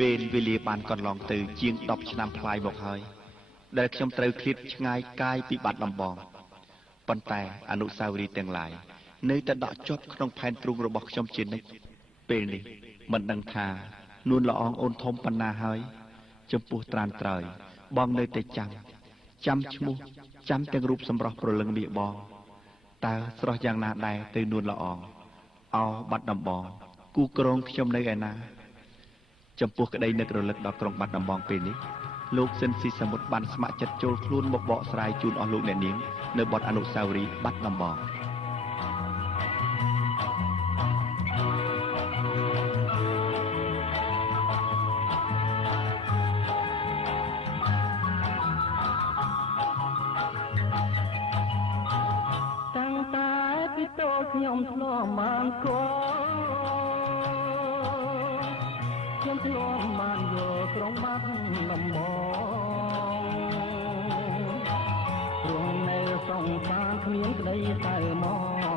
ពេលវេលាបានកន្លងទៅជាង10ឆ្នាំប្លាយមកហើយដែលខ្ញុំត្រូវឃ្លាតឆ្ងាយកាយពីបាត់ដំបងប៉ុន្តែអនុស្សាវរីយ៍ទាំងឡាយនៅតែដក់ជាប់ក្នុងផែនទ្រូងរបស់ខ្ញុំជានិច្ចពេលនេះមិនដឹងថានួនល្អងអូនធំប៉ុណ្ណាហើយចំពោះត្រានត្រើយបងនៅតែចាំឈ្មោះចាំទាំងរូបសម្រស់ប្រលឹងមាសបងតើស្រស់យ៉ាងណាដែរទៅនួនល្អងអោបាត់ដំបងគូក្រងខ្ញុំនៅឯណាចំពោះក្តីនឹករលឹកដល់ក្រុងបាត់ដំបងពេលនេះលោកស៊ិនស៊ីសមុទ្របានស្ម័គ្រចិត្តចូលខ្លួនមកបកស្រាយជូនអស់លោកអ្នកនាងនៅបទអនុស្សាវរីយ៍បាត់ដំបងតាំងតែពីតូចខ្ញុំធ្លាប់បានកខ្ញុំធ្លាប់បានយកក្រុងបាត់ដំបងព្រោះនៅសងបានគ្មានក្តីតែមក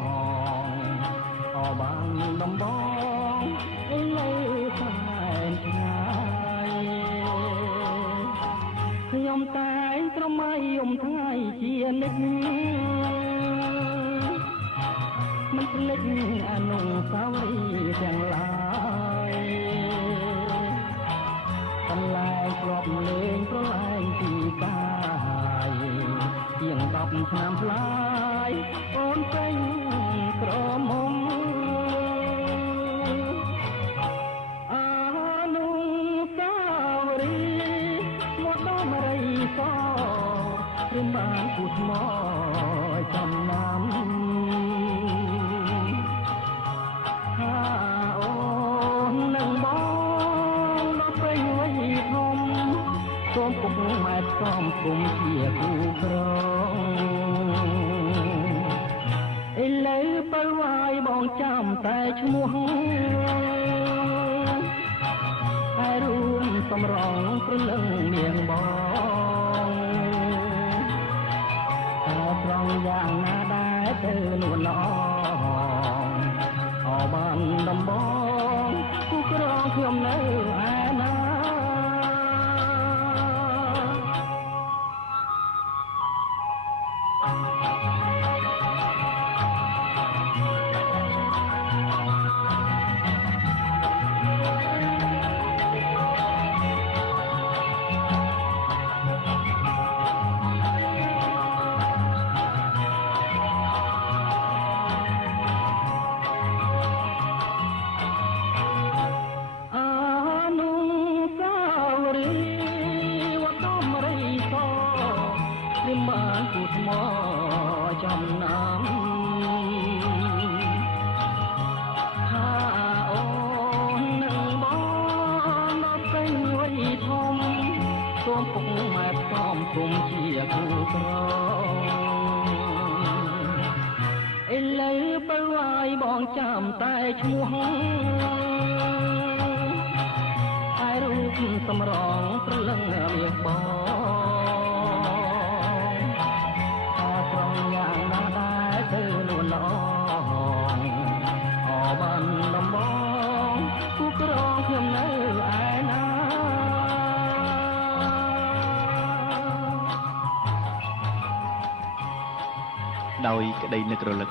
អបានដំបងអីនៅស្នេហ៍ឆ្ងាយខ្ញុំតែងត្រមៃយំថ្ងៃជានិច្ចមិនភ្លេចអនុស្សាវរីយ៍ទាំងឡាយបន្លែងគ្រាប់លេងប្រឡែងពីកាយជាង10ឆ្នាំប្លាយអូនពេញក្រមុំអនុស្សាវរីយ៍មកដល់មរីសព្រមបានគូថ្មចំណាំសូមពុកម៉ែសូមគុំជាគូក្រងឥឡូវបើវាយបងចាំតែឈ្មោះហើយរួមសំរងព្រលឹងនាងបងតែត្រង់យ៉ាងណាដែរទៅនួនល្អអបានដំបងគូក្រងខ្ញុំនៅឯណាគុំជាគូក្រឥឡូវបើវាយបងចាំតែឈ្មោះហើយរូបសម្រងព្រលឹងមាសបងអត្រង់យ៉ាងណាដែរទៅនួនល្អអបានដំបងគូក្រងខ្ញុំនៅឯណាដោយក្តីនឹករលឹក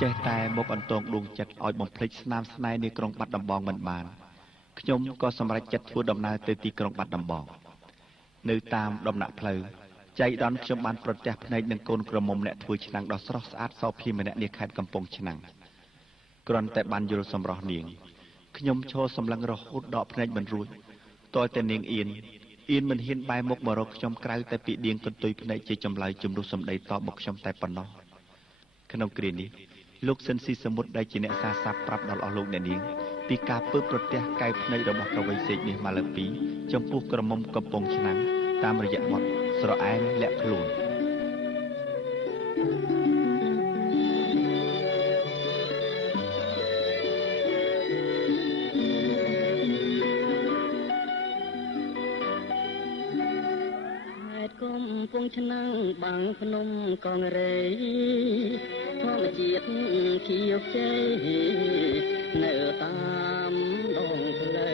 ចេះតែមកអន្តងដួងចិត្តឲ្យបំភ្លេចស្នាមស្នេហ៍នៃក្រុងបាត់ដំបងមិនបានខ្ញុំក៏សម្រេចចិត្តធ្វើដំណើរទៅទីក្រុងបាត់ដំបងនៅតាមដំណាក់ផ្លូវចៃដន្យខ្ញុំបានប្រទះភ្នែកនឹងកូនក្រមុំអ្នកធ្វើឆ្នាំងដ៏ស្រស់ស្អាតសោភីម្នាក់នាខេត្តកំពង់ឆ្នាំងគ្រាន់តែបានយល់សម្រស់នាងខ្ញុំឈរសម្លឹងរហូតដកភ្នែកមិនរួចតើតែនាងអៀនមិនហ៊ានបែរមុខមករកខ្ញុំក្រៅតែពីដៀងកន្ទុយភ្នែកជាចម្លើយជំរុះសម្ដីតបមកខ្ញុំតែប៉ុណ្ណោះក្នុងគ្រានេះលោកស៊ិនស៊ីសមុទ្រដែលជាអ្នកសារសាប់ប្រាប់ដល់អស់លោកអ្នកនាងពីការពើប្រទះកែវភ្នែករបស់កវីសេកនេះម៉ាឡៅពីចំពោះក្រមុំកំពង់ឆ្នាំងតាមរយៈបទស្រអែមលាក់ខ្លួនកំពង់ឆ្នាំងបាំងភ្នំកងរេធម្មជាតិខៀវខ្ចីនៅតាមដងផ្លូ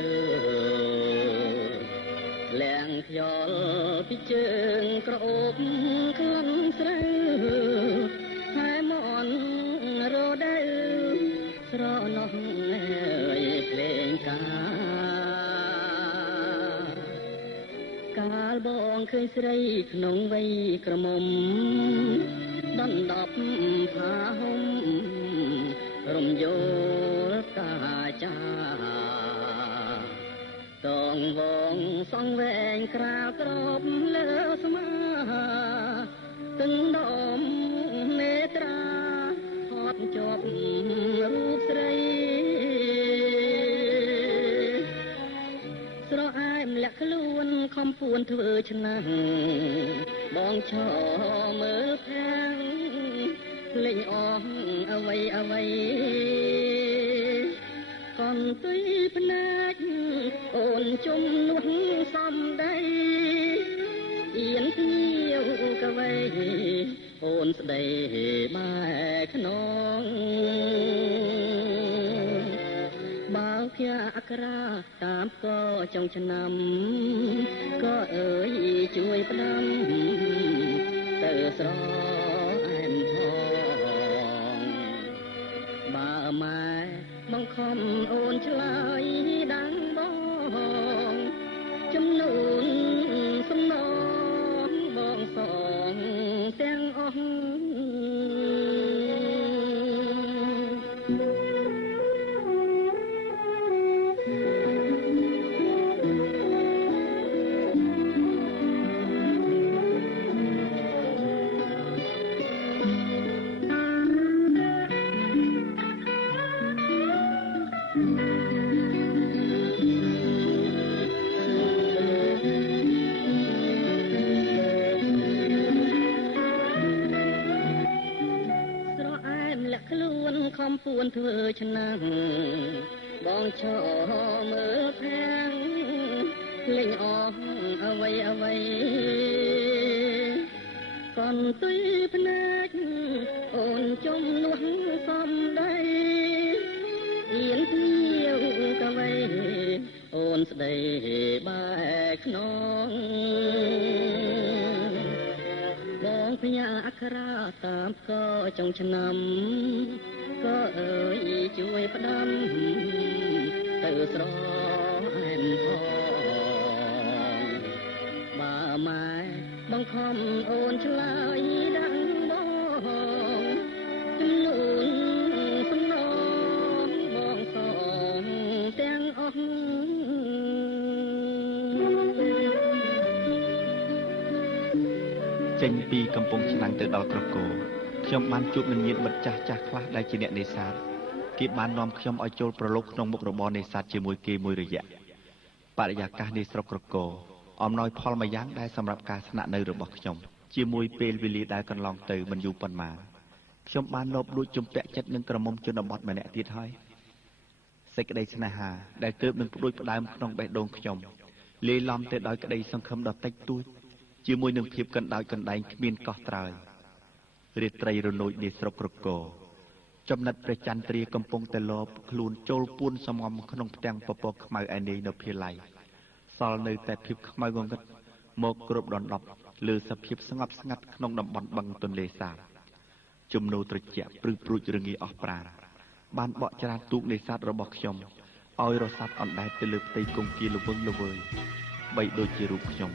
វ យល់ពីជើងក្រអូបក្លំស្រូវហើយមនរដូវស្រណោះភ្លេងកាលបងឃើញស្រីក្នុងវ័យក្រមុំដណ្ដប់ផាហុំរំយោលកាចាតងវងសងវែងក្រាលក្របលើស្មាទឹងដមនេត្រាហត់ជាប់រូបស្រីស្រអែមលាក់ខ្លួនខំពួនធ្វើឆ្នាំងបងឈរមើលខាងលេងអស់អ្វីកនទុយភ្នែកអូនជំនួសសំដីអៀនភ្ញៀវកវៃអូនស្ដីបែខ្នងបើភ័ក្រអក្រាតាមក៏ចុងឆ្នាំក៏អើយជួយផ្ដាំទៅស្រអែមផងបើម៉ែបង្ខំអូនឆ្លើយដាំងបងចំនួនសំណងបងសងទាំងអស់ខំពួនធ្វើឆ្នាំងបងឈរមើលខាងលេងអស់អ្វីកនទុយភ្នែកអូនជំនួសសំដីអៀនភ្ញៀវកវៃអូនស្ដីបែខ្នងបងផ្ញើអក្សរាតាមក៏ចុងឆ្នាំក៏អើយជួយផ្ដាំទៅស្រអែមផងបើម៉ែបង្ខំអូនឆ្លើយដាំងបងចំនួនសំណងបងសងទាំងអស់ចេញពីកំពង់ឆ្នាំងទៅដល់ក្រគរខ្ញុំបានជួបនឹងញាតិមិត្តចាស់ខ្លះដែលជាអ្នកនេសាទគេបាននាំខ្ញុំឲ្យចូលប្រឡូកក្នុងមុខរបរនេសាទជាមួយគេមួយរយៈបរិយាកាសនៃស្រុកក្រគរអំណោយផលមួយយ៉ាងដែលសម្រាប់ការស្នាក់នៅរបស់ខ្ញុំជាមួយពេលវេលាដែលកន្លងទៅមិនយូរប៉ុន្មានខ្ញុំបានលបលួចជំពាក់ចិត្តនឹងក្រុមជនបទម្នាក់ទៀតហើយសេចក្តីស្នេហាដែលទើបនឹងផ្ដួចផ្ដើមក្នុងបេះដូងខ្ញុំលាយឡំទៅដោយក្តីសង្ឃឹមដ៏តិចតួចជាមួយនឹងភាពកណ្ដោចកណ្ដែងគ្មានកោះត្រើយរាត្រីរនោចនៃស្រុកក្រគរចំណិតព្រះចន្ទ្រាកំពុងតែលបខ្លួនចូលពួនសំងំក្នុងផ្ទាំងពពកខ្មៅឯនេះនៅភាល័យសល់នៅតែភាពខ្មៅងងឹតមកគ្រប់ដណ្ដប់លើសភាពស្ងប់ស្ងាត់ក្នុងតំបន់បឹងទន្លេសាបជំនោរត្រជាក់ព្រឺព្រួចរងាអស់ប្រាណបានបកច្រានទូកនេសាទរបស់ខ្ញុំឲ្យរសាត់អណ្ដែតទៅលើផ្ទៃគង្គគាល្វឹងល្វើយបីដូចជារូបខ្ញុំ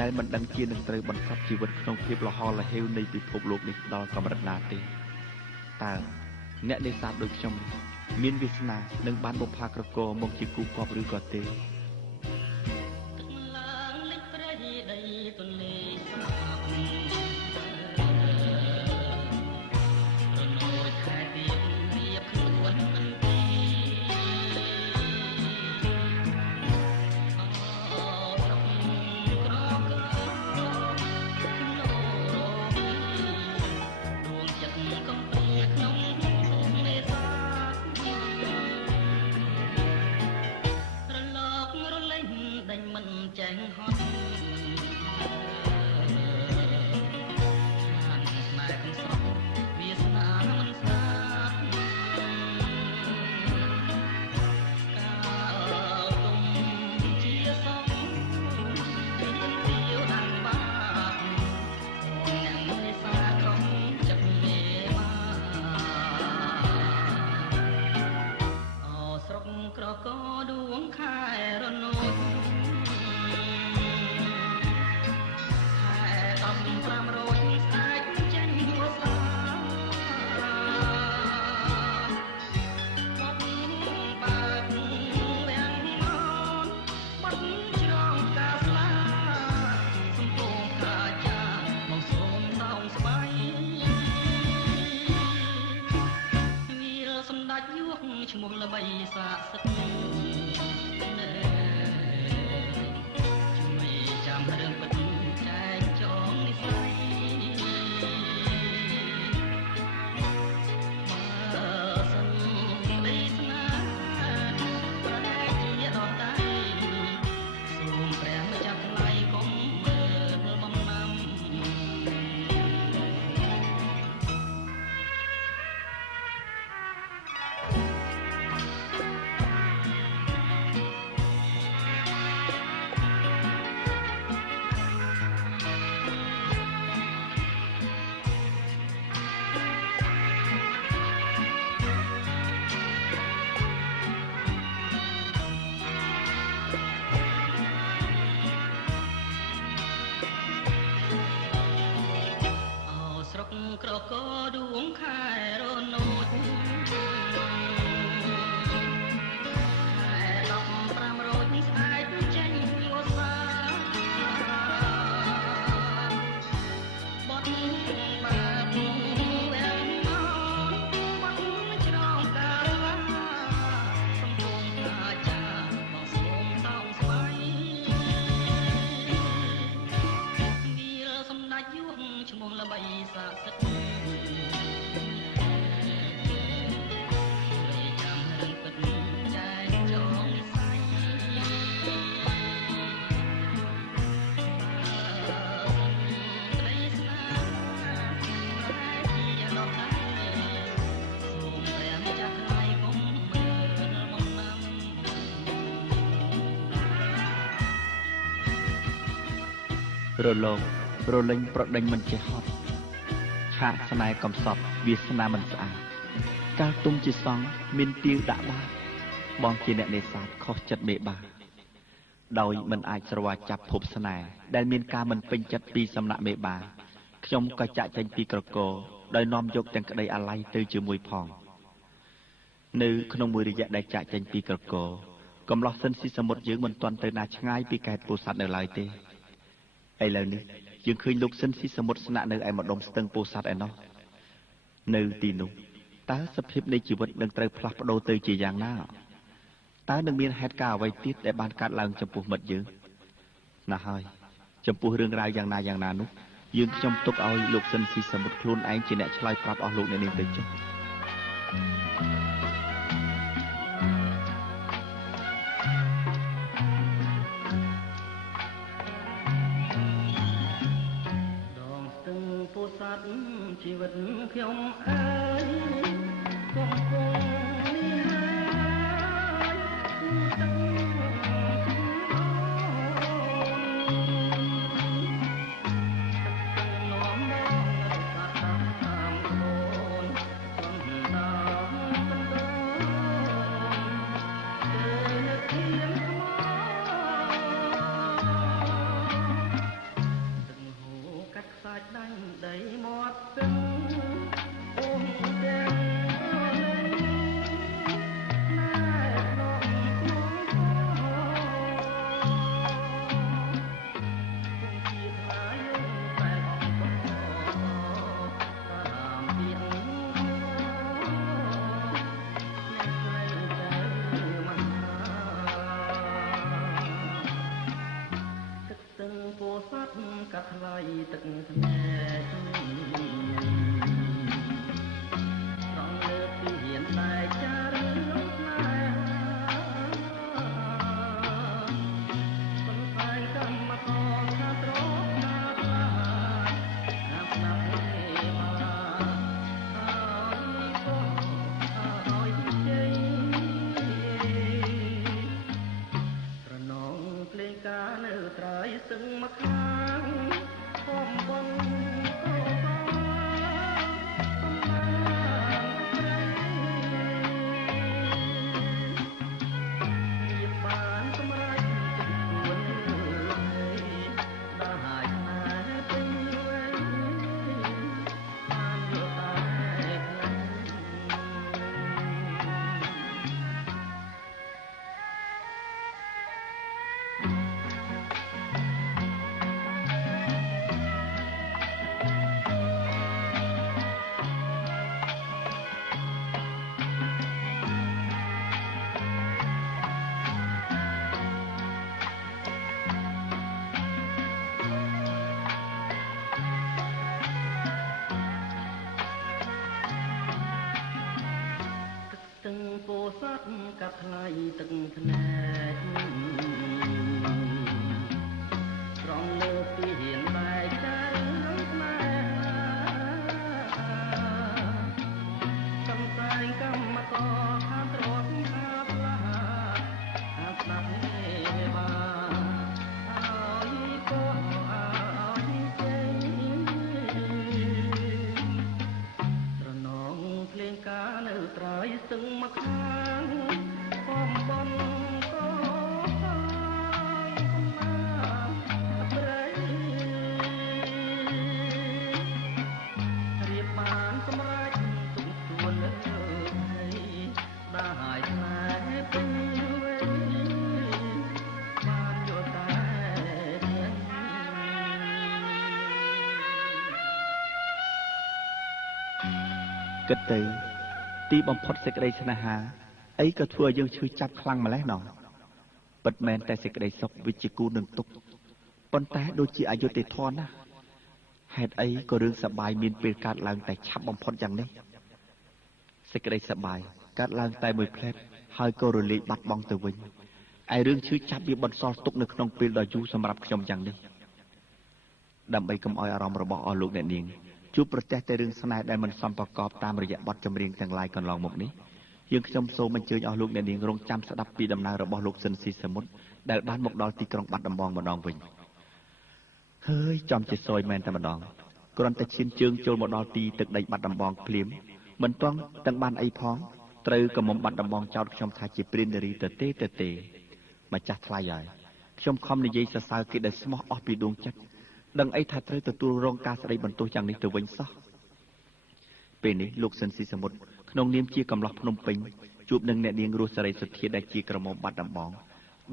ដែលមិនដឹងជានឹងត្រូវបន្សត់ជីវិតក្នុងភាពលហលហេវនៃពិភពលោកនេះដល់កម្រិតណាទេតើអ្នកនេសាទដូចខ្ញុំមានវាសនានឹងបានបុប្ផាក្រគរមកជាគូគប់ឬក៏ទេរ ដេចយកឈ្មោះល្បីស័ក្តិសិទ្ធិជួយចាំរឿងពិតចែកចងនិស័យសិនក្តីស្នេហ៍ប្រែជាដងដៃសូមព្រះម្ចាស់ថ្លៃកុំមើលបំណាំក្រកដួងខែរនោចខែ15រោចស្អែកចេញវស្សាបត់បាបវាំងននបត់ច្រងកាលាសំពងអាចាបងស្មុំតោងស្បៃវាសំដាច់យកឈ្មោះល្បីស័ក្តិសិទ្ធិរលោងរលេងប្រដេញមិនចេះហត់ឆាកស្នេហ៍កំសត់វាសនាមិនស្អាតកាលទុំជាសង្ឃមានទៀងដាក់បាតបងជាអ្នកនេសាទខុសចិត្តមេបាដោយមិនអាចស្រវាចាប់ភពស្នេហ៍ដែលមានការមិនពេញចិត្តពីសំណាក់មេបាខ្ញុំក៏ចាក់ចេញពីក្រកោដោយនាំយកទាំងក្តីអាល័យទៅជាមួយផងនៅក្នុងមួយរយៈដែលចាក់ចេញពីក្រកោកំឡោះសិនស៊ីសមុទ្រយើងមិនទាន់ទៅណាឆ្ងាយពីកែបពោធិ៍សាត់នៅឡើយទេឥឡូវនេះយើងឃើញលោកសិនស៊ីសមុទ្រស្នាក់នៅឯម្ដុំស្ទឹងពោធិ៍សាត់ឯណោះនៅទីនោះតើសភាពនៃជីវិតនឹងត្រូវផ្លាស់ប្ដូរទៅជាយ៉ាងណាតើនឹងមានហេតុការណ៍អ្វីទៀតដែលបានកើតឡើងចំពោះមិត្តយើងណាហើយចំពោះរឿងរ៉ាវយ៉ាងណានោះយើងខ្ញុំទុកឲ្យលោកសិនស៊ីសមុទ្រខ្លួនឯងជាអ្នកឆ្លើយប្រាប់អស់លោកអ្នកនាងទៅចុះជីវិតខ្ញុំអើយកំពុងនេះហើយទឹកនាំមកសាតាមក្បូនសំដាបណ្ដោនៅទៀងថ្មទឹកហូរកាត់ខ្សាច់ដាច់ដីមាត់ទឹកកាត់ថ្លៃទឹកស្នេហ៍ត្រង់លើពីហ៊ានតែចារឿងស្នេហាសំដែងកម្មមកថាត្រង់ណាខ្លាចណាប់ណាប់ទេមកហើយក៏ឲ្យជ័យប្រណងភ្លេងការនៅត្រើយសឹងមកខាងបំ ពោស័ព្ទកាត់ថ្លៃទឹកភ្នែកត្រង់លើពីហ៊ានបែកចាយស្នេហាសំតែងកម្មករខាងត្រត់ខាងផ្លាខាងស្ដាប់នេះបានឲ្យក៏ឲ្យចេញត្រណងភ្លេងការនៅត្រើយស្ទឹងមកខាងបំបំក៏បានសម្រេចទុំទួនលើហើយได้តែពេញវេបានយកតែគិតទៅទីបំផុតសេចក្តីស្នេហាអីក៏ធ្វើឲ្យយើងឈឺចាប់ខ្លាំងម្ល៉េះណោះពិតមែនតែសេចក្តីសុខវិជ្ជាគូនឹងទុកប៉ុន្តែដូចជាអយុត្តិធម៌ណាស់ហេតុអីក៏រឿងសប្បាយមានពេលកើតឡើងតែឆាប់បំផុតយ៉ាងនេះសេចក្តីសប្បាយកើតឡើងតែមួយផ្លែតហើយក៏រលាយបាត់បង់ទៅវិញឯរឿងឈឺចាប់វាបន្សល់ទុកនៅក្នុងពេលដ៏យូរសម្រាប់ខ្ញុំយ៉ាងនេះដើម្បីកុំឲ្យអារម្មណ៍របស់អស់លោកអ្នកនាងជួបប្រទះតែរឿងស្នេហ៍ដែលមិនសមប្រកបតាមរយៈបទចម្រៀងទាំងឡាយកន្លងមកនេះយើងខ្ញុំសូមអញ្ជើញអស់លោកអ្នកនាងរងចាំស្ដាប់ពីដំណើររបស់លោកស៊ិនស៊ីសមុទ្រដែលបានមកដល់ទីក្រុងបាត់ដំបងម្ដងវិញហើយចំជាសយមែនតែម្ដងគ្រាន់តែឈានជើងចូលមកដល់ទីទឹកដីបាត់ដំបងភ្លាមមិនទាន់ទាំងបានអីផងត្រូវកមុំបាត់ដំបងចោតខ្ញុំថាជាព្រាននារីទៅទេម្ចាស់ថ្លៃហើយខ្ញុំខំនិយាយសរសើរគេដែលស្មោះអស់ពីដួងចិត្តដឹងអីថាត្រូវទទួលរងការស្ដីបន្ទោសយ៉ាងនេះទៅវិញសោះពេលនេះលោកស៊ិនស៊ីសមុទ្រក្នុងនាមជាកំឡោះភ្នំពេញជួបនឹងអ្នកនាងរស់សេរីសុទ្ធាដែលជាក្រមុំបាត់ដំបង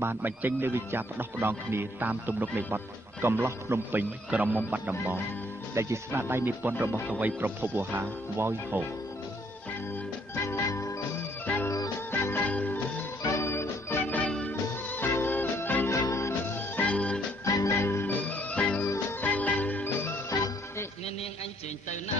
បានបញ្ចេញនូវវិចារផ្ដោះផ្ដងគ្នាតាមទំនុកនៃបទកំឡោះភ្នំពេញក្រមុំបាត់ដំបងដែលជាស្នាដៃនិពន្ធរបស់កវីប្រភពវោហាវ៉យហូអ្នកនាងអញចេញទៅណា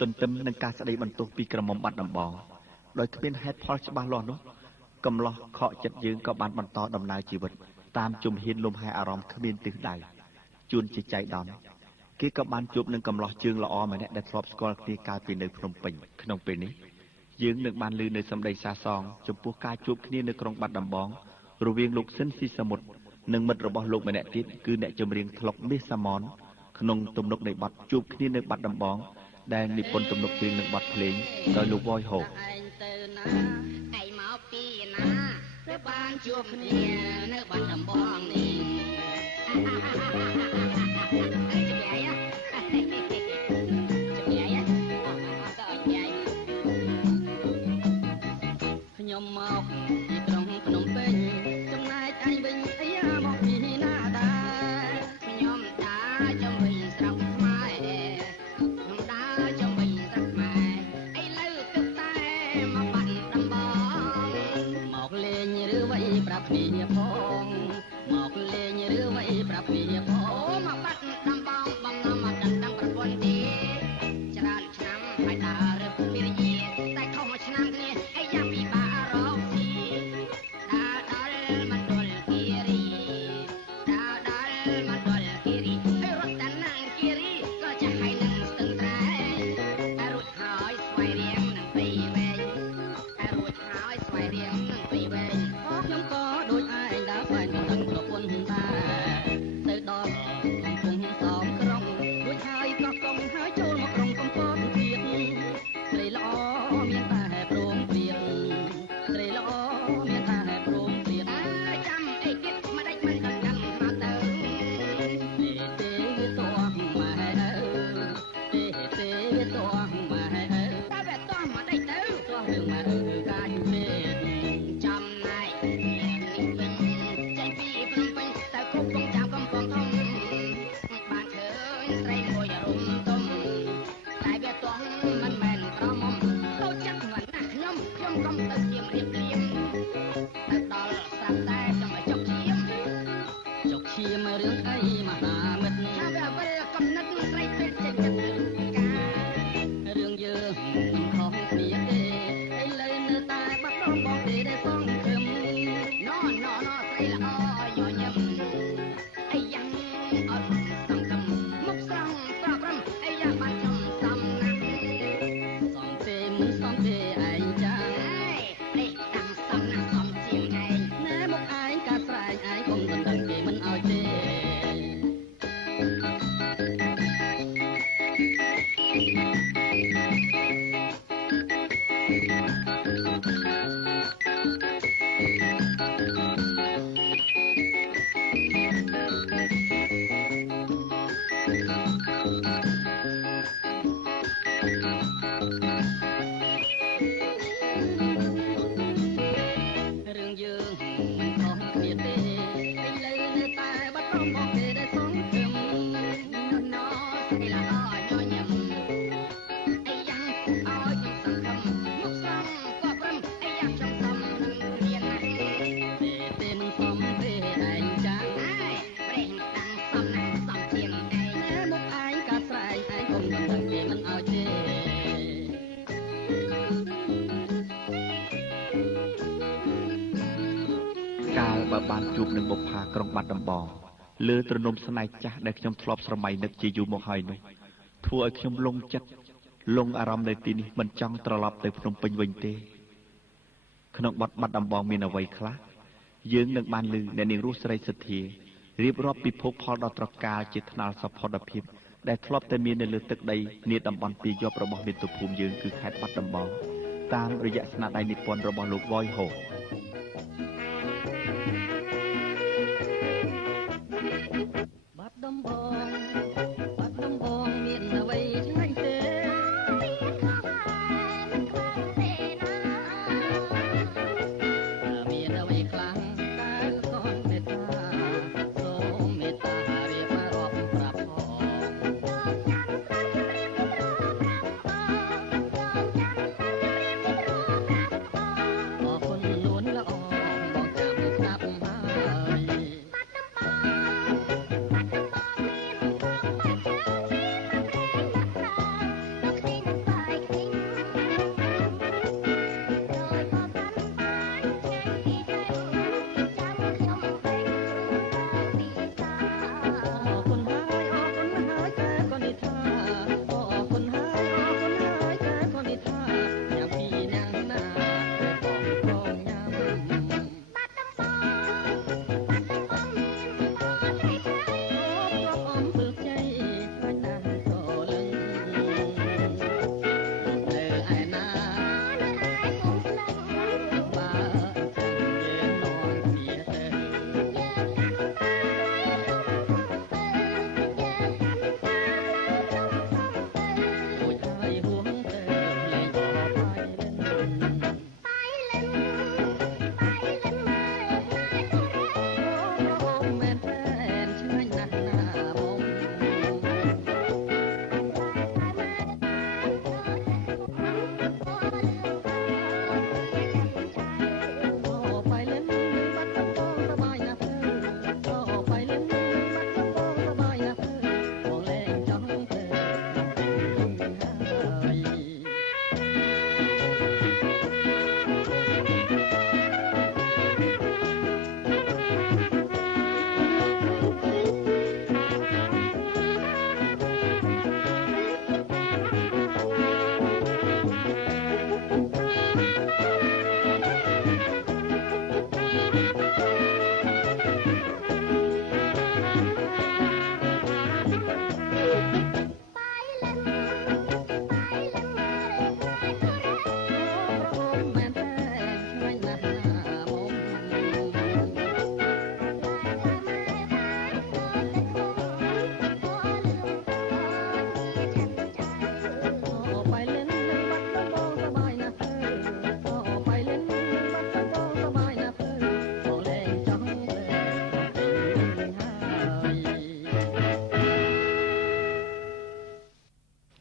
ទន្ទឹមនឹងការស្ដីបន្ទោសពីក្រមុំបាត់ដំបងដោយគ្មានហេតុផលច្បាស់លាស់នោះ កំឡោះខកចិត្តយើងក៏បានបន្តដំណើរជីវិតតាមជំហានលំហែអារម្មណ៍គ្មានទិសដៅជួនជាចៃដន្យគេក៏បានជួបនឹងកំឡោះជើងល្អម្នាក់ដែលធ្លាប់ស្គាល់គ្នាកាលពីនៅភ្នំពេញក្នុងពេលនេះយើងនឹងបានឮនៅសម្ដីសាសងចំពោះការជួបគ្នានៅក្រុងបាត់ដំបងរវាងលោកស៊ិនស៊ីសមុទ្រនិងមិត្តរបស់លោកម្នាក់ទៀតគឺអ្នកចម្រៀងថ្លុកមាសសាមនក្នុងទំនុកនៃបទជួបគ្នានៅបាត់ដំបងដែលនិពន្ធទំនុកច្រៀងនឹងបទភ្លេងដោយលោកវ៉យហូទៅបានជួបគ្នានៅបាត់ដំបងនេះខ្ញុំមកពីក្រុងភ្នំពេញចំណែកឯងវិញអាយ៉ាមកពីណាដែរខ្ញុំដើរចំវិញស្រុកខ្មែរខ្ញុំដើរចំវិញស្រុកខ្មែរឥឡូវទឹកតែមកបាត់ដំបងមកលេងឬវៃប្រាប់គ្នាផងមកលេងឬវៃប្រាប់គ្នាផងមកបាត់ដំបងបងនាំមកដណ្ដឹងប្រពន្ធទេច្រើនឆ្នាំហើយដើររឹបពីរយាតែខុសមួយឆ្នាំគ្នាអាយ៉ាពីបារោស៊ីដើរដល់មកដល់គិរីដើរដល់មកដល់គិរីហើយរត់តាណាំងគិរីក៏ចាស់ហើយនឹងស្ទឹងត្រែងតែរួចហើយស្វ័យរៀងនឹងពីវែងតែរួចហើយស្វ័យរៀងនឹងពីវែងខ្ញុំក៏ដូចឯងដើរផ្លែមិនដឹងប្រពន្ធដែរទៅដល់កំពុងសំក្រុងរួចហើយក៏កុំហើយចូលមកក្រុងកំពតទៀតស្រីល្អមានតែព្រមព្រៀងស្រីល្អមានតែព្រមព្រៀងចាំអីទៀតមិនដេចមិនដឹងដឹងមកទៅទេតោះម៉ែអើទេតោះម៉ែអើតែវាតោះមកដេចទៅតោះរឿងម៉ែអើកាយពេកចំណែកវិញចេញពីភ្នំពេញទៅគ្រប់កំចាំកំពង់ធំបានឃើញស្រីមួយរុំទុំតែវាតោះមិនមែនប្រមុំចូលចិត្តមិនណាខ្ញុំកុំទៅជារៀបរៀងទៅដល់ស្រាប់តែខ្ញុំឲ្យចុកឈាមរឿងអីមហាមិត្តថាវាវិលកំណត់ស្រីពេកចេញចិត្តការរឿងយើងមិនខុសគ្នាទេឥឡូវនៅតែបាត់ដំបងទេដែលសងព្រមណស្រីល្អញញឹមអីយ៉ាងអត់សង្ឃឹមមុខស្រស់ប្រព្រឹមអីយ៉ាងបានខ្ញុំសំណាក់សំទេមិនសំទេឯងចានេះតាំងសំណាក់សំជាងឯងណែមកឯងកាស្រែកឯងកុំដណ្ដឹងគេមិនឲ្យទេរឿងយើងមិនខុសគ្នាទេឥឡូវនៅតែបាត់ដំបងទេដែលសងព្រមណស្រីល្អញញឹមអីយ៉ាងឲ្យខ្ញុំសង្ឃឹមមុខស្រស់ក៏ព្រមអីយ៉ាងខ្ញុំសំនឹងគ្រាណាស់ទេមិនសំទេឯងចាប្រេងតាំងសំណាក់សំជាងឯងមុខឯងកាស្រែកឯងកុំមិនដឹងគេមិនឲ្យទេកាលបើបានជួបនឹងបុប្ផាក្រុងបាត់ដំបងលើទ្រនំស្នេហ៍ចាស់ដែលខ្ញុំធ្លាប់ស្រមៃនឹកជាយូរមកហើយនោះធ្វើឲ្យខ្ញុំលងចិត្តលងអារម្មណ៍នៅទីនេះមិនចង់ត្រឡប់ទៅភ្នំពេញវិញទេក្នុងបទបាត់ដំបងមានអ្វីខ្លះយើងនឹងបានឮអ្នកនាងរស់ស្រីសទ្ធារៀបរាប់ពីភោគផលដ៏ត្រកាលជាថ្នាលសោភ័ណភាពដែលធ្លាប់តែមាននៅលើទឹកដីនាតំបន់ពីយប់របស់មាតុភូមិយើងគឺខេត្តបាត់ដំបងតាមរយៈស្នាដៃនិពន្ធរបស់លោកវ៉យហូបាត់ដំបងមានអ្វីឆ្ងាញ់ទេមានអ្វីខ្លាំងតែក៏មេត្តាសូមមេត្តារៀបរាប់ប្រាប់ផងអរគុណលួនល្អបងចាំស្ដាប់ហើយ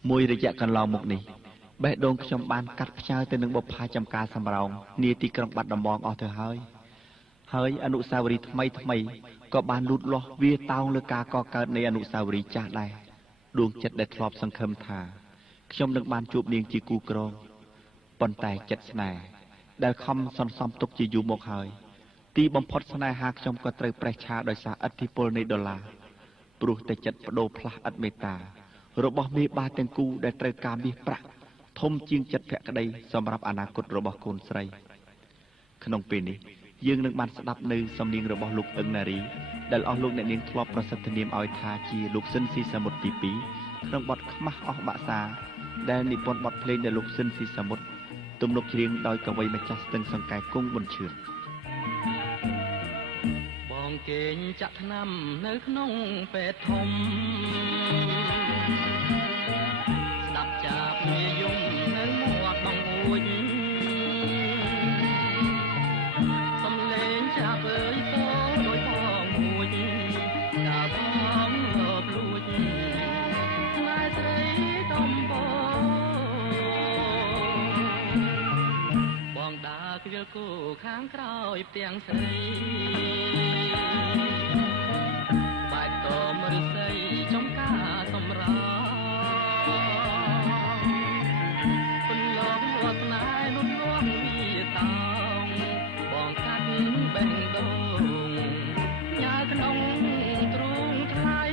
មួយរយៈកន្លងមកនេះបេះដូងខ្ញុំបានកាត់ផ្ញើទៅនឹងបុប្ផាចំការសំរោងនាទីក្រុងបាត់ដំបងអស់ទៅហើយអនុស្សាវរីយ៍ថ្មីក៏បានលូតលាស់វាតោងលើការកកើតនៃអនុស្សាវរីយ៍ចាស់ដែរដួងចិត្តដែលធ្លាប់សង្ឃឹមថាខ្ញុំនឹងបានជួបនាងជាគូក្រងប៉ុន្តែចិត្តស្នេហ៍ដែលខំសន្សំទុកជាយូរមកហើយទីបំផុតស្នេហាខ្ញុំក៏ត្រូវប្រេះឆាដោយសារឥទ្ធិពលនៃដុល្លារព្រោះតែចិត្តបដូរផ្លាស់ឥតមេត្តារបស់មេបាទាំងគូដែលត្រូវការមាសប្រាក់ធំជាងចិត្តភក្តីសម្រាប់អនាគតរបស់កូនស្រីក្នុងពេលនេះយើងនឹងបានស្ដាប់នៅសំនៀងរបស់លោកអឹងណារីដែលអស់លោកអ្នកនាងធ្លាប់ប្រសិទ្ធនាមឲ្យថាជាលោកស៊ិនស៊ីសាមុតទី2ក្នុងបទខ្មាស់អស់បាក់សាដែលនិពន្ធបទភ្លេងដែលលោកស៊ិនស៊ីសាមុតទំនុកច្រៀងដោយកវីម្ចាស់ស្ទឹងសង្កែគង់ប៊ុនឈឿនបងគេងចាក់ថ្នាំនៅក្នុងពេទ្យធំស្ដាប់ចាប់មេយំនៅមាត់បងអួយសំលេងចាប់អើយតដោយបងមួយកាបងលបលួចខ្លាយស្រីដំបងដើរក្រៀលគូខាងក្រោយផ្ទាំងស្រីបែកតមរិស័យចំការសម្រាប់ពន្លងវត្តណាយនុនលាស់វាតោងបងកាត់បេះដូងញ៉ាក្នុងទ្រូងថ្លៃ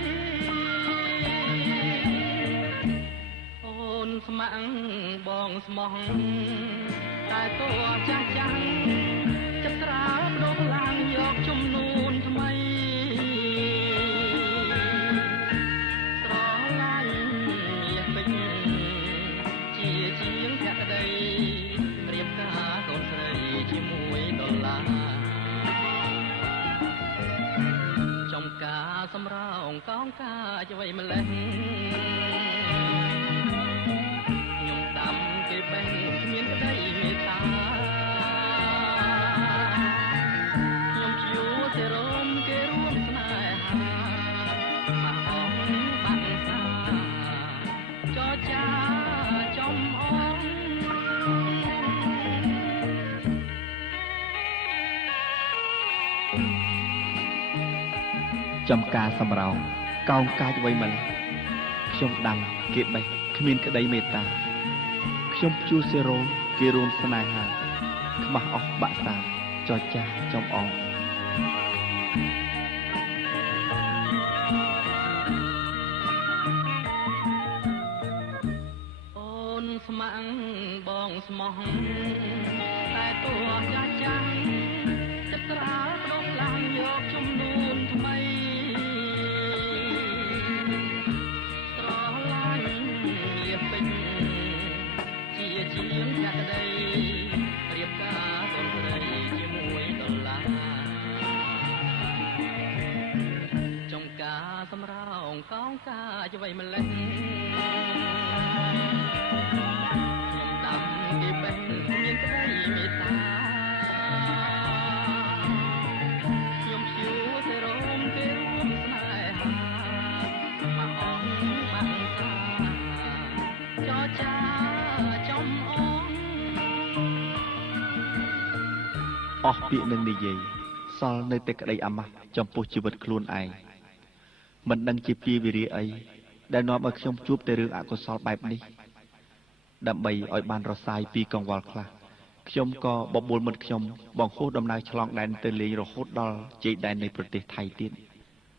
អូនស្ម័គ្របងស្មោះតែតួចាស់ចាំងចិត្តស្រាលដូរឡើងយកជំនួនថ្មីស្រឡាញ់មាសពេជ្រជាជាងភក្តីប្រៀបការកូនស្រីជាមួយដុល្លារចំការសម្រោងកងការអ្វីម្លេះខ្ញុំដាំគេបេះគ្មានក្តីមេត្តាខ្ញុំជួទេរោមគេរួមស្នេហាមកអងបាក់សាចរចាចំអងចំការសម្រោងកោងកាចអ្វីម្លេះខ្ញុំដាំគេបេះគ្មានក្តីមេត្តាខ្ញុំជួសេរោមគេរួមស្នេហាខ្មាស់អស់បាក់សាចរចាចំអងអូនស្ម័គ្របងស្មោះតែតួចាស់ចាំងចិត្តស្រាលដុំឡើងយកជំនួនថ្មីស្រឡាញ់មាសពេជ្រជាជាងភក្តីប្រៀបការកូនស្រីជាមួយដុល្លារចំការសម្រោងកងការអ្វីម្លេះខ្ញុំដាំគេបេះមានក្តីមេត្តាខ្ញុំឈឺទេរោមគេរួមស្នេហាមកអងបាក់សាចរចាចំអងអស់ពាក្យនឹងនិយាយសល់នៅតែក្តីអាម៉ាស់ចំពោះជីវិតខ្លួនឯងមិនដឹងជាពីវិរិយអីដែលនាំឲ្យខ្ញុំជួបតែរឿងអកុសលបែបនេះដើម្បីឲ្យបានរសាយពីកង្វល់ខ្លះខ្ញុំក៏បបួលមិត្តខ្ញុំបង្ហោះដំណើរឆ្លងដែនទៅលេងរហូតដល់ជ័យដែននៃប្រទេសថៃទៀត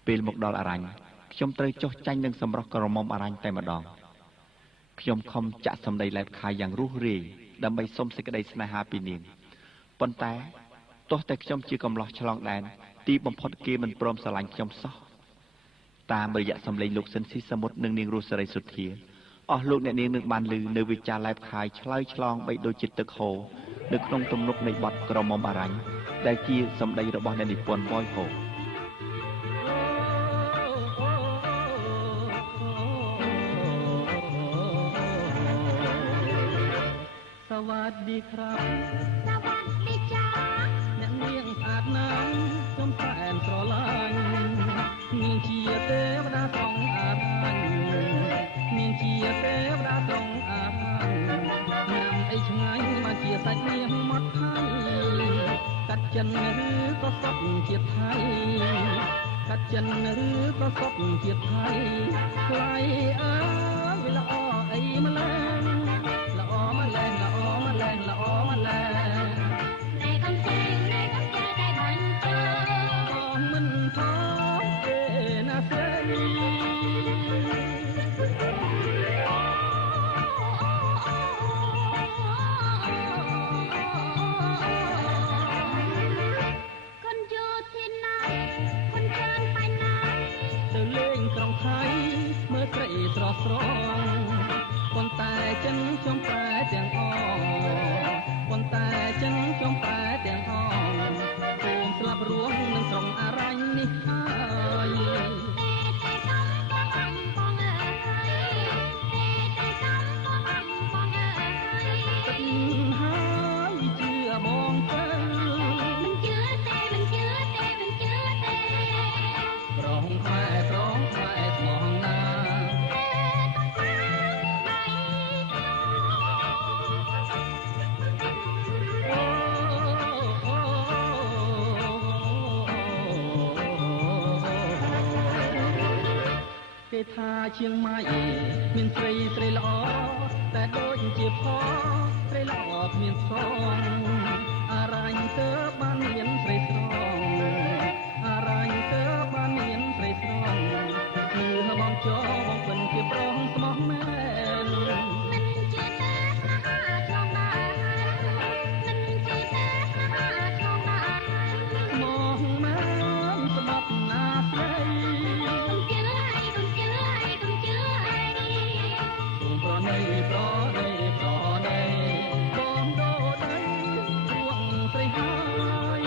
ពេលមកដល់អរញ្ញខ្ញុំត្រូវចុះចាញ់នឹងសម្រស់ក្រមុំអរញ្ញតែម្ដងខ្ញុំខំចាក់សម្ដីឡែបខាយយ៉ាងរុះរាយដើម្បីសុំសេចក្តីស្នេហាពីនាងប៉ុន្តែទោះតែខ្ញុំជាកំឡោះឆ្លងដែនទីបំផុតគេមិនព្រមស្រឡាញ់ខ្ញុំសោះតាមរយៈសម្លេងលោកស៊ិនស៊ីសាមុតនិងនាងរស់សេរីសុទ្ធាអស់លោកអ្នកនាងនឹងបានឮនៅវិចារឡែបខាយឆ្លើយឆ្លងបីដូចជាទឹកហូរនៅក្នុងទំនុកនៃបទក្រមុំអរញ្ញដែលជាសម្ដីរបស់អ្នកនិពន្ធវ៉យហូសវสดีครับสวัสดีจ้าអ្នកនាងស្អាតណាស់ខ្ញុំសែនស្រឡាញ់នាងជាទេវតាសងអារញ្ញនាងជាទេវតា ចិនឬក៏សុទ្ធជាតិថៃកាត់ចិនឬក៏សុទ្ធជាតិថៃថ្លៃអើយល្អអីម្ល៉េះល្អម្ល៉េះល្អម្ល៉េះល្អម្ល៉េះតែកំចែងតែបាញ់ចោលមិនថោទេណាស្រីក្រុងថៃមើលស្រីស្រស់ស្រងប៉ុន្តែចិនខ្ញុំប្រែទាំងអប៉ុន្តែចិនខ្ញុំប្រែទាំងអគូនស្លាប់រស់នឹងក្រុងអរញ្ញនេះហើយហើយជឿបងទៅមិនជឿទេមិនជឿទេមិនជឿទេប្រងខ្លែប្រងខ្លែស្មងណាគេថាជាងម៉ៃមានស្រីស្រីល្អតែដូចជាផងស្រីល្អគ្មានសងអរញ្ញទៅបានមានស្រីស្រងអរញ្ញទៅបានមានស្រីស្រងគឺបងចោបងពិនជាប្រងស្មោះមែនមិនជាតែស្នេហាឆ្លងណាមិនជាតែស្នេហាឆ្លងណាមកមែនស្បត់ណាស្រីកុំជឿហើយកុំជឿហើយកុំជឿហើយកុំប្រណីប្រណីប្រណីបងដូដៃរួងស្រីហើយ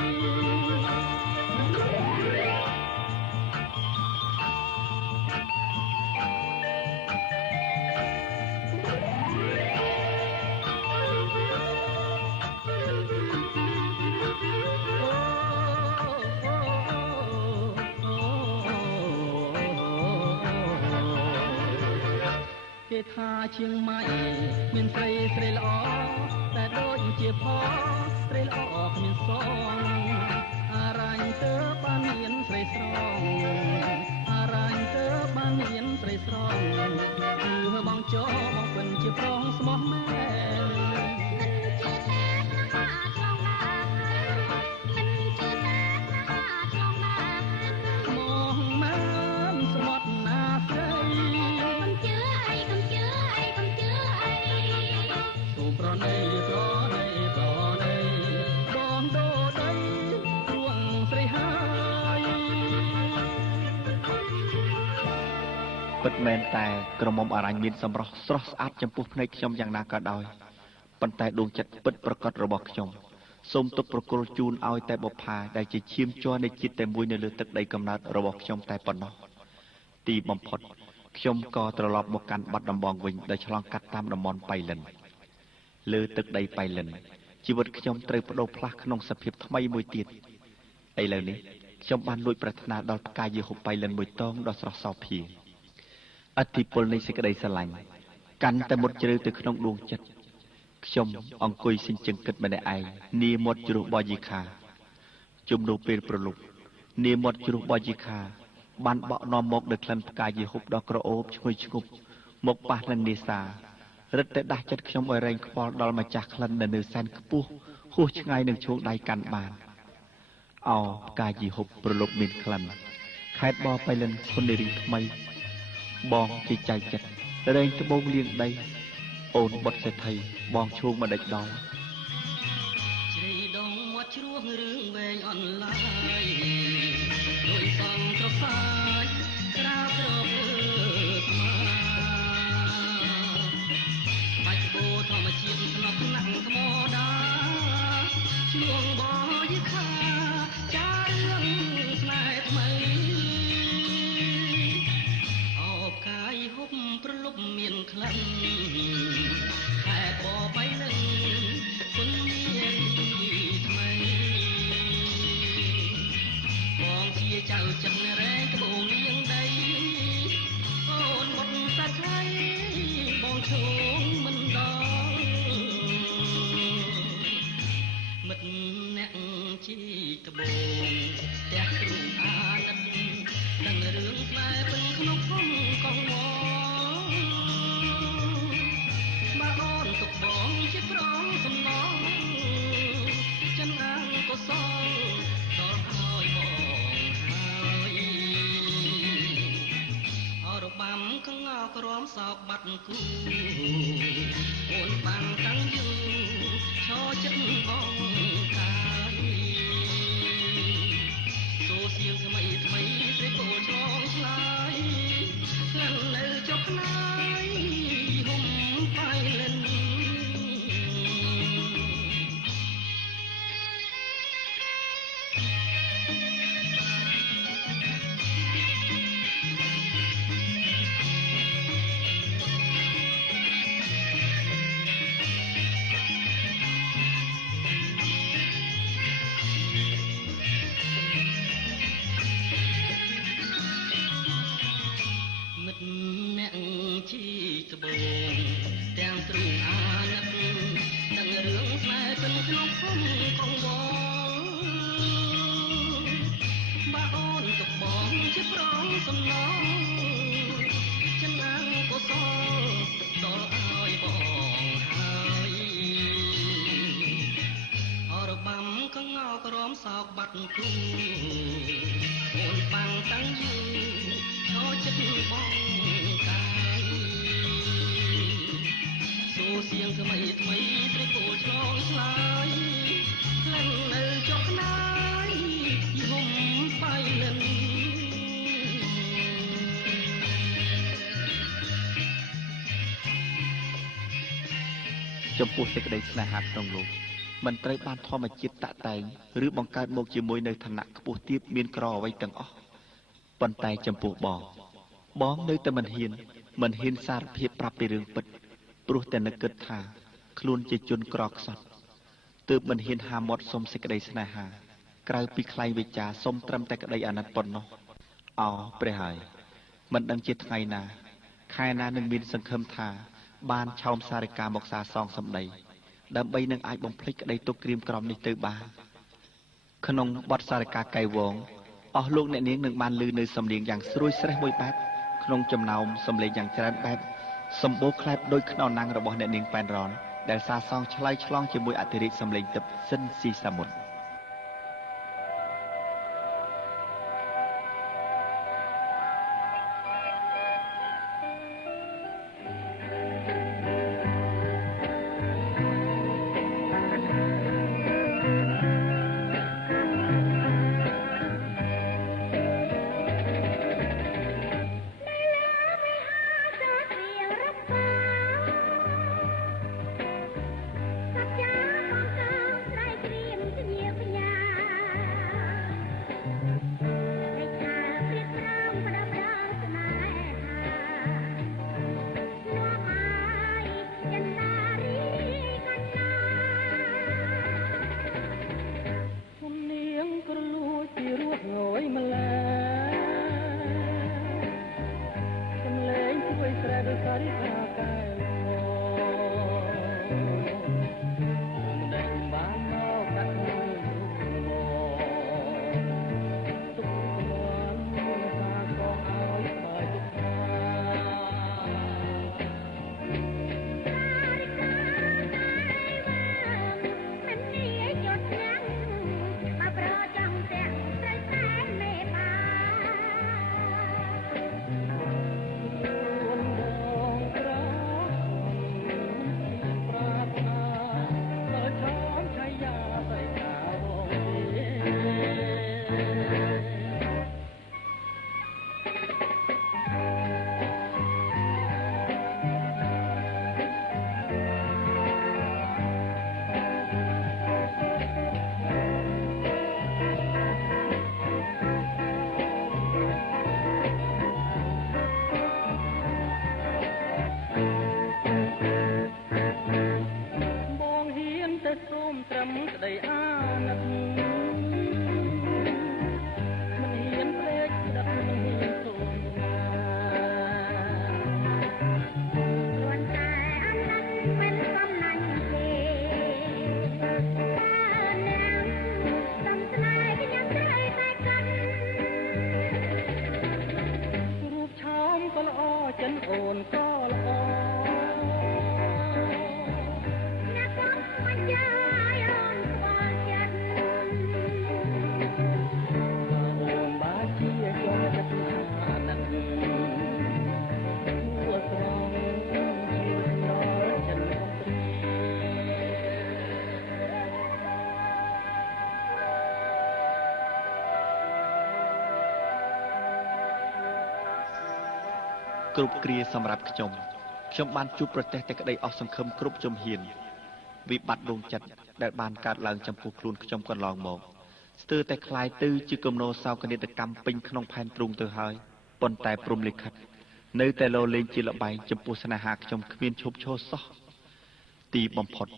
គេថាជាងម៉ៃមានស្រីស្រីល្អតែដូចជាផងស្រីល្អគ្មានសងអរញ្ញទៅបានមានស្រីស្រងអរញ្ញទៅបានមានស្រីស្រងគឺបងចោបងពិនជាប្រងស្មោះមែនមិនជាតែស្នេហាឆ្លងណាមិនជាតែស្នេហាឆ្លងណាមកមែនស្មត់ណាស្រីកុំជឿហើយកុំជឿហើយកុំជឿហើយកុំប្រណីប្រណីប្រណីបងដូដីរួងស្រីហើយពិតមែនតែក្រមុំអរញ្ញមានសម្រស់ស្រស់ស្អាតចំពោះភ្នែកខ្ញុំយ៉ាងណាក៏ដោយប៉ុន្តែដួងចិត្តពិតប្រកបរបស់ខ្ញុំសូមទុកប្រគល់ជូនឲ្យតែបុប្ផាដែលជាឈាមជ័រនៃជាតិតែមួយនៅលើទឹកដីកំណើតរបស់ខ្ញុំតែប៉ុណ្ណោះទីបំផុតខ្ញុំក៏ត្រឡប់មកកាន់បាត់ដំបងវិញដោយឆ្លងកាត់តាមតំបន់បៃលិនលើទឹកដីបៃលិនជីវិតខ្ញុំត្រូវបដូរផ្លាស់ក្នុងសភាពថ្មីមួយទៀតឥឡូវនេះខ្ញុំបានលួចប្រាថ្នាដល់ផ្កាយហូបបៃលិនមួយតងដ៏ស្រស់សោភាអធិពលនៃសេចក្តីស្រឡាញ់កាន់តែមុតជ្រៅទៅក្នុងដួងចិត្តខ្ញុំអង្គុយសិញ្ជឹងគិតម្នាក់ឯងនាមាត់ជ្រោះបយីខាជំនួសពេលប្រលប់នាមាត់ជ្រោះបយីខាបានបក់នាំមកដោយក្លិនផ្កាយហូបដ៏ក្រអូបឈ្ងុយឈ្ងប់មកប៉ះនឹងនេសារឹតតែដាស់ចិត្តខ្ញុំឲ្យរែងខ្វល់ដល់ម្ចាស់ក្លិននៅសែនខ្ពស់ហួសឆ្ងាយនឹងឈោងដៃកាន់បានអោផ្កាយហូបប្រលប់មានក្លិនខេត្តបបៃលិនគុណនារីថ្មីបងជាចៃចិត្តរែងត្បូងលៀងដីអូនបុតសេដ្ឋីបងឈូងមកដេចដល់ជ្រៃដងមាត់ជ្រោះរឿងវែងអនឡាយដោយសងត្រសាយក្រាបក្រពើស្មាបាច់បោធម្មជាតិស្នប់ណាក់ថ្មដាជួងបយខាចារឿងស្នេហ៍ថ្មីអោបកាយហុបប្រលប់មានក្លិនខែបបៃលិនគុណមានថ្មីបងជាចៅចិត្តរែងត្បូង ត្បូងផ្ទះគ្រូអាណិតដឹងរឿងស្នេហ៍ពេញក្នុងភូមិកងមបើអូនទុកបងជាប្រងសំណងចិនអាងក៏សល់ដល់ហើយបងហើយអរបាំកងអក្រមសោកបាត់គូអូនបាំងតាំងយូរឈរចិត្តបងកាយសូសៀងថ្មីថ្មីស្រីគោលឆ្លងឆ្លើយស្លាប់នៅចុកណាយហុំបាយលិនអ្នកជីត្បូងទាំងទ្រូងអាណិតដឹងរឿងស្នេហ៍ពេញក្នុងភូមិកងវល់បើអូនទុកបងជាប្រងសំណងចិនអាងក៏សល់ដល់ឲ្យបងហើយអរបាំកងអក្រមសោកបាត់គូអូនបាំងតាំងយូរឈរចិត្តបងកាយសូសៀងថ្មីថ្មីត្រីគោឆ្លងឆ្លើយក្លិននៅចុកណាយយំបាយលិនចំពោះសេចក្តីស្នេហាក្នុងលោកមិនត្រូវបានធម្មជាតិតាក់តែងឬបង្កើតមកជាមួយនៅឋានៈខ្ពស់ទាបមានក្រអ្វីទាំងអស់ប៉ុន្តែចំពោះបងនៅតែមិនហ៊ានសារភាពប្រាប់ពីរឿងពិតព្រោះតែនឹកគិតថាខ្លួនជាជនក្រខ្សត់ទើបមិនហ៊ានហាមាត់សុំសេចក្តីស្នេហាក្រៅពីខ្លែងវិចារសុំត្រឹមតែក្តីអាណិតប៉ុណ្ណោះអោព្រះហើយមិនដឹងជាថ្ងៃណាខែណានឹងមានសង្ឃឹមថាបានឆោមសារិកាមកសាសងសម្ដីដើម្បីនឹងអាចបំភ្លេចក្តីទុក្ខក្រៀមក្រំនេះទៅបានក្នុងបទសារិកាកៃវងអស់លោកអ្នកនាងនឹងបានឮនៅសំឡេងយ៉ាងស្រួយស្រេះមួយបែបក្នុងចំណោមសំឡេងយ៉ាងច្រើនបែបសម្បូរក្លែបដោយខ្នងណាំងរបស់អ្នកនាងប៉ែនរ៉នដែលសាសងឆ្លើយឆ្លងជាមួយអធិរាជសំឡេងទឹកសិនស៊ីសាមុតសច្ចាបងកោស្រ័យក្រៀមជា គ្រប់គ្រាសម្រាប់ខ្ញុំបានជួបប្រទះតែក្តីអស់សង្ឃឹមគ្រប់ជំហានវិបត្តិដួងចិត្តដែលបានកើតឡើងចំពោះខ្លួនខ្ញុំកន្លងមកស្ទើរតែคล้ายទៅជាគំនោសោកនាដកម្មពេញក្នុងផែនទ្រូងទៅហើយប៉ុន្តែព្រំលិខិតនៅតែលោលេងជាលបែងចំពោះស្នេហាខ្ញុំគ្មានឈប់ឈរសោះទីបំផុត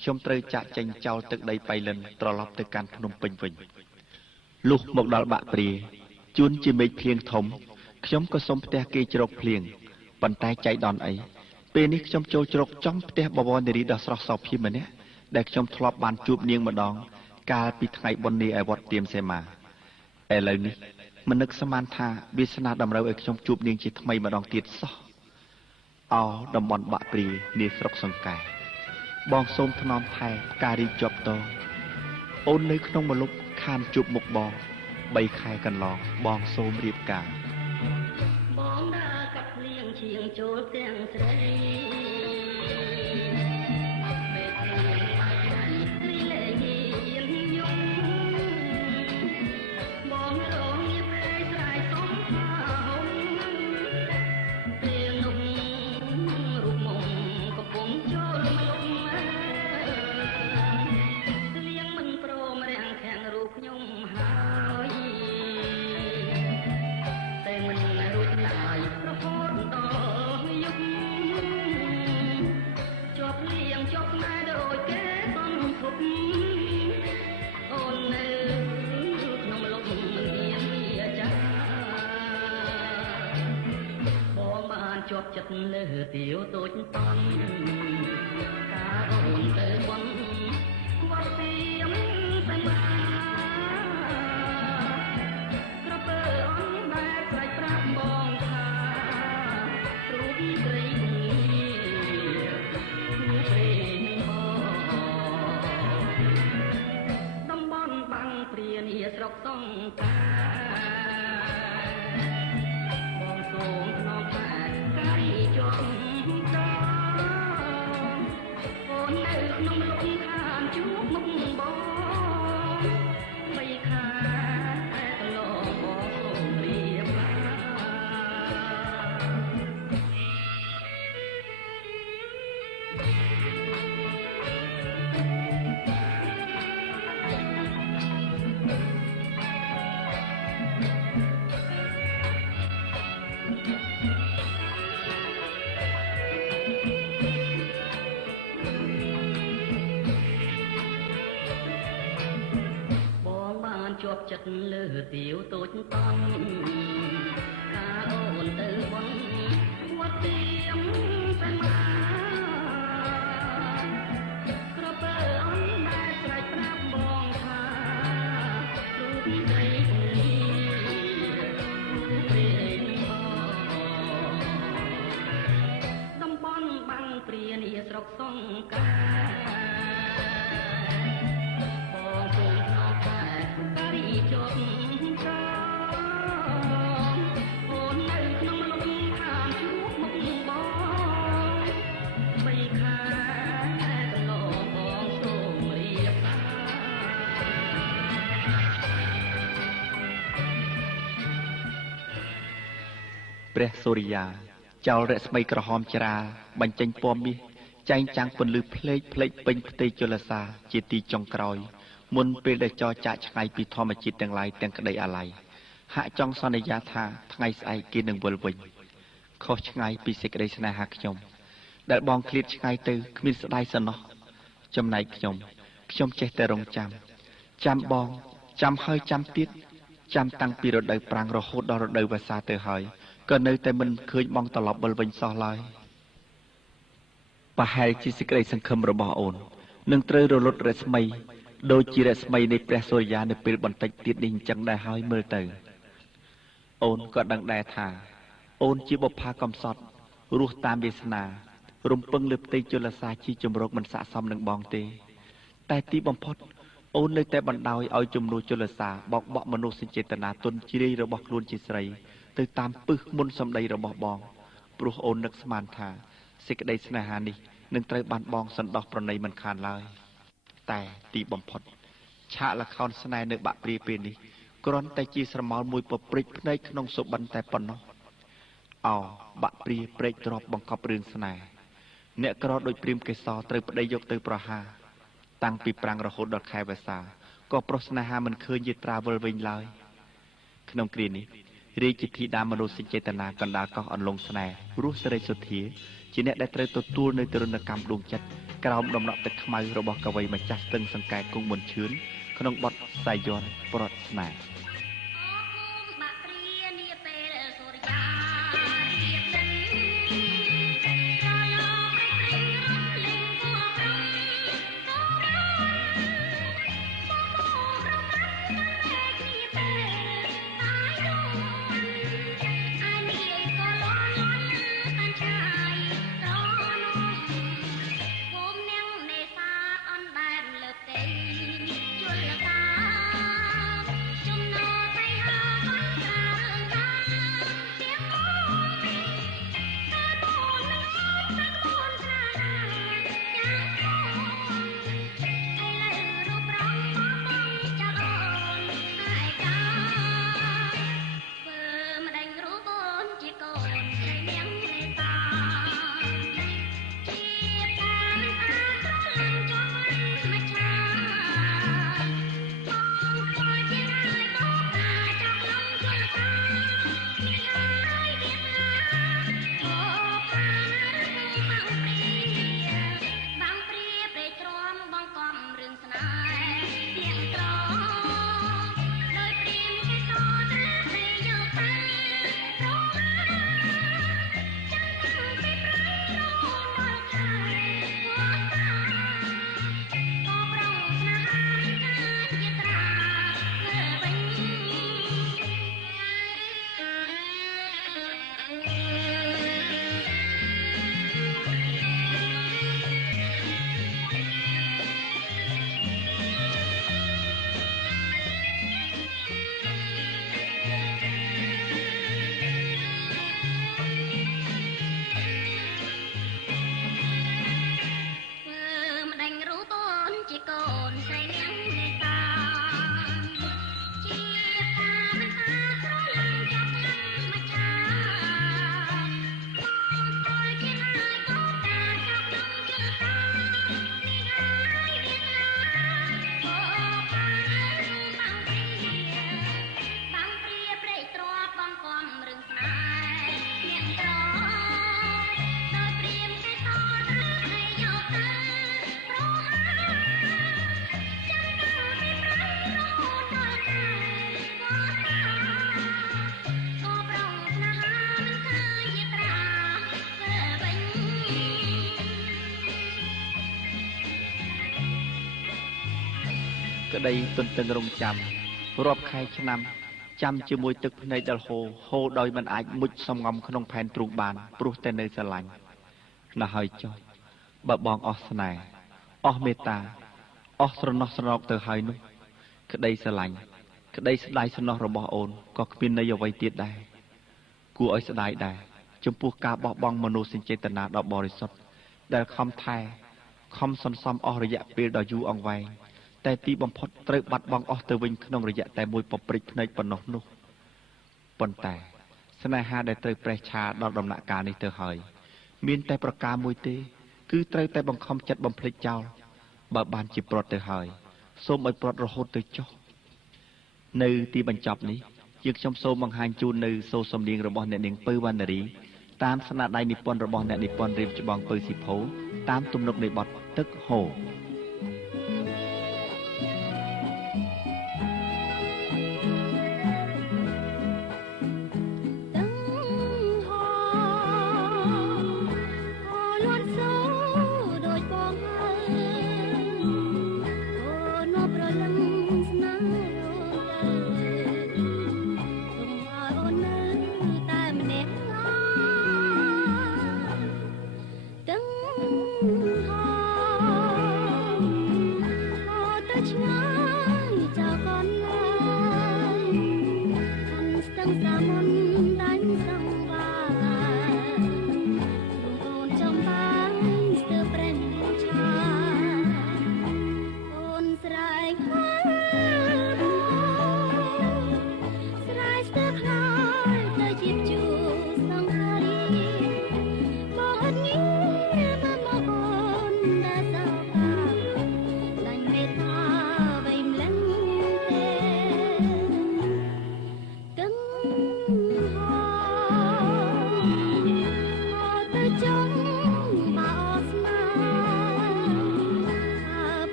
ខ្ញុំត្រូវចាក់ចេញចោលទឹកដីបៃលិនត្រឡប់ទៅកាន់ភ្នំពេញវិញលុះមកដល់បាក់ព្រាជួនជាមេឃភ្លៀងធំខ្ញុំក៏សុំផ្ទះគេជ្រកភ្លៀងប៉ុន្តែចៃដន្យអីពេលនេះខ្ញុំចូលជ្រកចំផ្ទះបវរនារីដ៏ស្រស់សោភាម្នាក់ដែលខ្ញុំធ្លាប់បានជួបនាងម្ដងកាលពីថ្ងៃបុណ្យនាឯវត្តទៀមសេមាឥឡូវនេះមិននឹកស្មានថាវាសនាតម្រូវឲ្យខ្ញុំជួបនាងជាថ្មីម្ដងទៀតសោះអោតំបន់បាក់ព្រានាស្រុកសង្កែបងសូមថ្នមថែផ្ការីជាប់តងអូននៅក្នុងមលុបខានជួបមុខបង3ខែកន្លងបងសូមរៀបការបងដើរកាត់ភ្លៀងឈៀងចូលទាំងស្រីពេលភ្លៀងបាយរីលេងយំបងរងញៀបឯស្រ័យសុំហៅពេលនោះរូបមុំកំពុងចូលមលុបលៀងមិនព្រមរាំងខាំងរូបខ្ញុំហើយតែមិនរួចឡើយរហូតដល់យប់ជាប់លៀងជាប់ណែដូចគេសំភពអូននៅក្នុងលំមិនមានវាចាបងបានជាប់ចិត្តលើទាវតូចតន់ការអូនទៅបន់វត្តទៀមសេមាក្រពើអនបែបស្រែកប្រាប់បងថារូបត្រីរូបព្រេងតំបន់បាំងព្រានាស្រុកសង្កាបងសូមថ្នមថែការីជាប់តអូននៅក្នុងលំខានជួបមុខបងបីខាកន្លងបងសូមរៀបជាប់ចិត្តលើទាវតូចតន់កាលអូនទៅបន់វត្តទៀមសេមាក្រពើអនបែបស្រែកប្រាប់បងថារូបត្រីរូបព្រេងតំបន់បាំងព្រានាស្រុកសង្កាព្រះសូរិយាចោលរស្មីក្រហមច្រាបញ្ចេញពណ៌មាសចែងចាំងពន្លឺភ្លេចពេញផ្ទៃជលសាជាទីចុងក្រោយមុនពេលដែលចរចាក់ឆ្ងាយពីធម្មជាតិទាំងឡាយទាំងក្តីអាល័យហាក់ចង់សន្យាថាថ្ងៃស្អែកគេនឹងវិលវិញខុសឆ្ងាយពីសេចក្តីស្នេហាខ្ញុំដែលបងឃ្លាតឆ្ងាយទៅគ្មានស្ដាយសោះចំណែកខ្ញុំចេះតែរងចាំបងចាំហើយចាំទៀតចាំតាំងពីរដូវប្រាំងរហូតដល់រដូវវស្សាទៅហើយក៏នៅតែមិនឃើញបងត្រឡប់វិលវិញសោះឡើយប្រហែលជាសេចក្តីសង្ឃឹមរបស់អូននឹងត្រូវរលត់រស្មីដូចជារស្មីនៃព្រះសូរិយានៅពេលបន្តិចទៀតនេះអញ្ចឹងដែរហើយមើលទៅអូនក៏ដឹងដែរថាអូនជាបុប្ផាកំសត់រស់តាមវាសនារំពឹងលើផ្ទៃជលសាជាជំរកមិនស័ក្តិសមនឹងបងទេតែទីបំផុតអូននៅតែបណ្ដោយឲ្យជំនួសជលសាបោកបក់មនុស្សសេចក្តីទុនជ្រាយរបស់ខ្លួនជាស្រីទៅតាមពឹសមុនសម្ដីរបស់បងព្រោះអូននឹកស្មានថាសេចក្តីស្នេហានេះនឹងត្រូវបានបងសន្តោសប្រណីមិនខានឡើយតែទីបំផុតឆាកល្ខោនស្នេហ៍នៅបាក់ព្រាពេលនេះគ្រាន់តែជាស្រមោលមួយពព្រិចភ្នែកក្នុងសុបិនតែប៉ុណ្ណោះ អោបាក់ព្រាព្រែកទ្របបង្កប់រឿងស្នេហ៍អ្នកក្រដូចព្រាមកេសរត្រូវប្តីយកទៅប្រហារតាំងពីប្រាំងរហូតដល់ខែវស្សាក៏ប្រុសស្នេហាមិនឃើញយាត្រាវិលវិញឡើយក្នុងគ្រានេះរាជធីតាមនោសញ្ចេតនាកណ្ដាលកោះអន្លង់ស្នេហ៍រស់សេរីសុធាជាអ្នកដែលត្រូវទទួលនៅទរណកម្មដួងចិត្តក្រោមដំណក់ទឹកខ្មៅរបស់កវីម្ចាស់ស្ទឹងសង្កែគង់មុនឈឿនក្នុងបទសាយ័ន្តប្រត់ស្នេហ៍ក្តីទន្ទឹងរង់ចាំរាប់ខែឆ្នាំចាំជាមួយទឹកភ្នែកដែលហូរដោយមិនអាចមុជសំងំក្នុងផែនទ្រូងបានព្រោះតែនៅស្រឡាញ់ណាស់ហើយចុះបើបងអស់ស្នេហ៍អស់មេត្តាអស់ស្រណោះស្រណោកទៅហើយនោះក្តីស្រឡាញ់ក្តីស្ដាយស្រណោះរបស់អូនក៏គ្មានន័យអ្វីទៀតដែរគួរឲ្យស្ដាយដែរចំពោះការបោះបង់មនោសញ្ចេតនាដ៏បរិសុទ្ធដែលខំថែខំសន្សំអស់រយៈពេលដ៏យូរអង្វែងតែទីបំផុតត្រូវបាត់បង់អស់ទៅវិញក្នុងរយៈតែមួយពព្រិចភ្នែកប៉ុណ្ណោះនោះប៉ុន្តែស្នេហាដែលត្រូវប្រេះឆាដល់ដំណាក់កាលនេះទៅហើយមានតែប្រការមួយទេគឺត្រូវតែបង្ខំចិត្តបំភ្លេចចោលបើបានជាប្រត់ទៅហើយសូមឲ្យប្រត់រហូតទៅចុះនៅទីបញ្ចប់នេះយើងខ្ញុំសូមបង្ហាញជូននៅសូរសំនៀងរបស់អ្នកនាងពៅវណ្ណរីតាមស្នាដៃនិពន្ធរបស់អ្នកនិពន្ធរៀបច្បងពៅស៊ីផូតាមទំនុកនៃបទទឹកហូរHãy subscribe cho kênh Ghiền Mì Gõ để không bỏ lỡ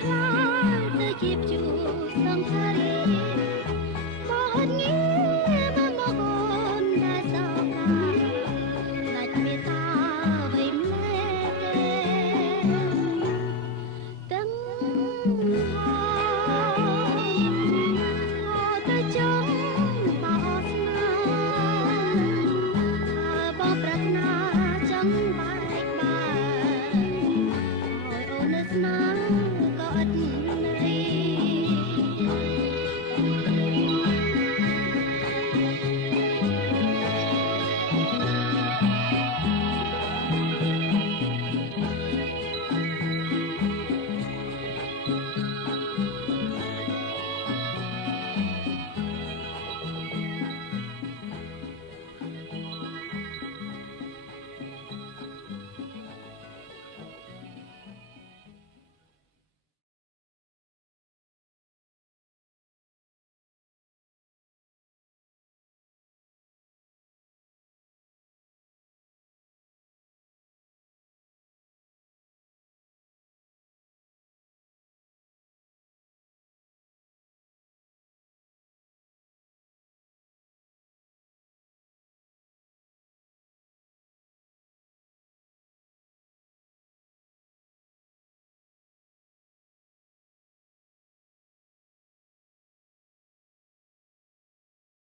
ផ្លា